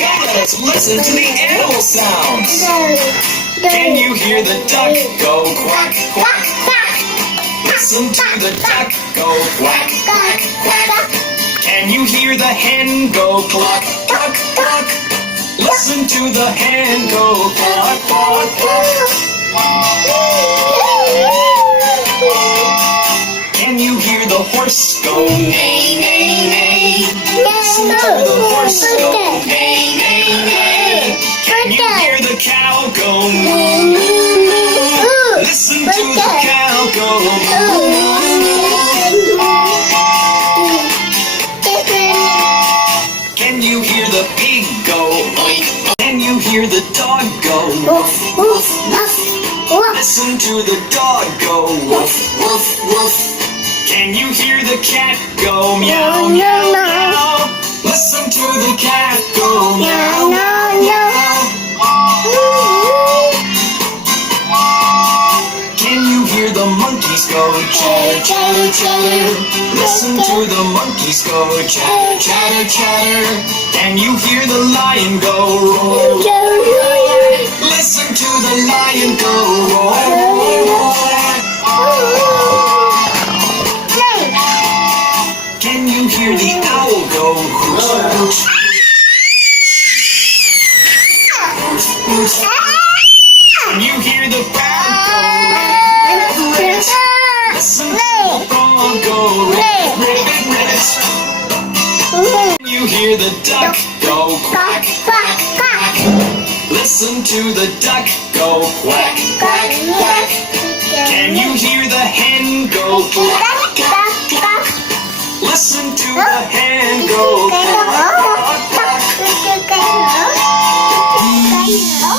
Let's listen to the animal sounds. Can you hear the duck go quack, quack, quack? Listen to the duck go quack, quack, quack. Can you hear the hen go cluck, cluck, cluck? Listen to the hen go cluck, cluck, cluck. Can you hear the horse go neigh, neigh, neigh? Listen to the horse go neigh, neigh, neigh. Can you hear the cow go moo, moo, moo? Listen to the cow go moo, moo, moo. Can you hear the pig go oink? Can you hear the dog go woof, woof, woof? Listen to the dog go woof, woof, woof. Can you hear the cat go meow, meow, meow? Listen to the cat go meow, meow, meow. Can you hear the monkeys go chatter, chatter, chatter? Listen to the monkeys go chatter, chatter, chatter. Can you hear the lion go roar, roar, roar? Listen to the lion go roar, roar, roar. Can you hear the owl go hoot, hoot? Can you hear the frog go rat, rat? Listen to the frog go rat, rat, rat. Can you hear the duck go quack, quack, quack? Listen to the duck go quack, quack, quack. Can you hear the hen go quack, quack, quack? Listen to the hen go quack, quack.